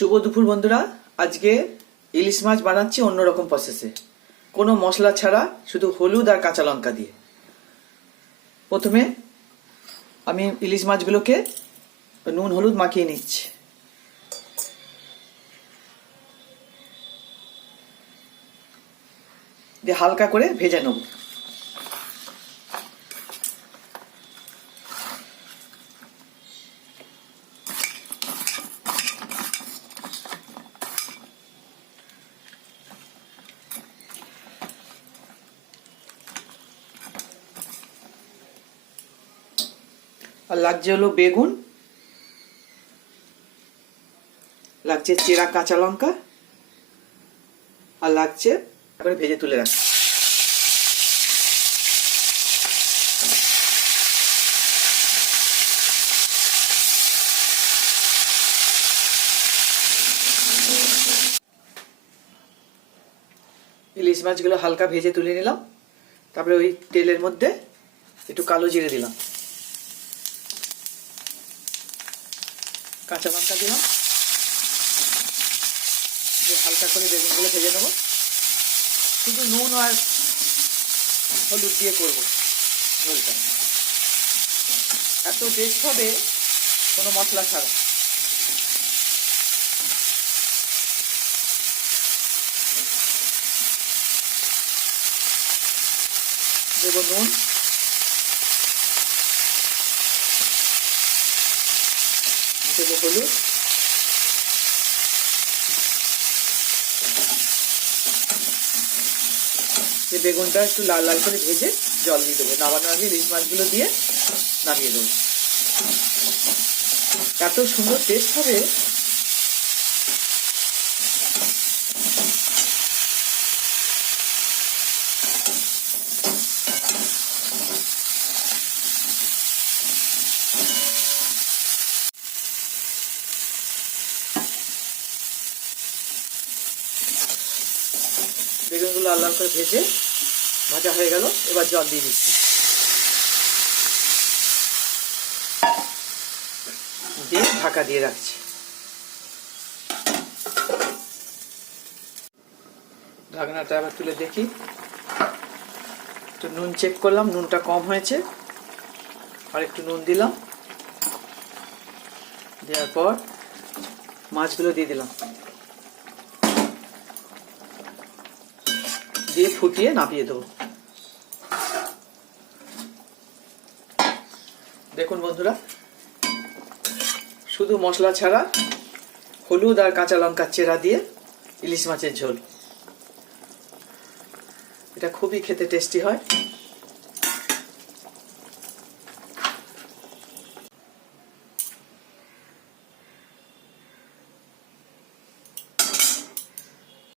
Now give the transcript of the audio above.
শুভ দুপুর বন্ধুরা। আজকে ইলিশ মাছ বানাচ্ছি অন্যরকম প্রসেসে, কোনো মশলা ছাড়া, শুধু হলুদ আর কাঁচা লঙ্কা দিয়ে। প্রথমে আমি ইলিশ মাছগুলোকে নুন হলুদ মাখিয়ে নিচ্ছি। দিয়ে হালকা করে ভেজে নেব। আর লাগছে হলো বেগুন, লাগছে চেরা কাঁচা লঙ্কা, আর লাগছে করে ভেজে তুলে রাখছি। ইলিশ মাছগুলো হালকা ভেজে তুলে নিলাম। তারপরে ওই তেলের মধ্যে একটু কালো জিরে দিলাম, কাঁচা লঙ্কা দিলাম, হালকা করে বেগুনগুলো ভেজে নেবো। শুধু নুন আর হলুদ দিয়ে করবো ঝোলটা, এত টেস্ট হবে কোনো মশলা ছাড়া। দেবো নুন, দেবো হলুদ, বেগুনটা একটু লাল লাল করে ভেজে জল দিয়ে দেবো। নামানোর আগে ইলিশ মাছগুলো দিয়ে নামিয়ে দেবো। এত সুন্দর টেস্ট হবে। বেগুনগুলো লাল লাল করে ভেজে ভাজা হয়ে গেল। এবার জল দিয়ে দিচ্ছি, দিয়ে ঢাকা দিয়ে রাখছি। ঢাকনাটা আবার তুলে দেখি, একটু নুন চেক করলাম, নুনটা কম হয়েছে, আর একটু নুন দিলাম। দেওয়ার পর মাছগুলো দিয়ে দিলাম, দিয়ে ফুটিয়ে নামিয়ে দেবো। দেখুন বন্ধুরা, শুধু মশলা ছাড়া হলুদ আর কাঁচা লঙ্কার চেরা দিয়ে ইলিশ মাছের ঝোল। এটা খুবই খেতে টেস্টি হয়।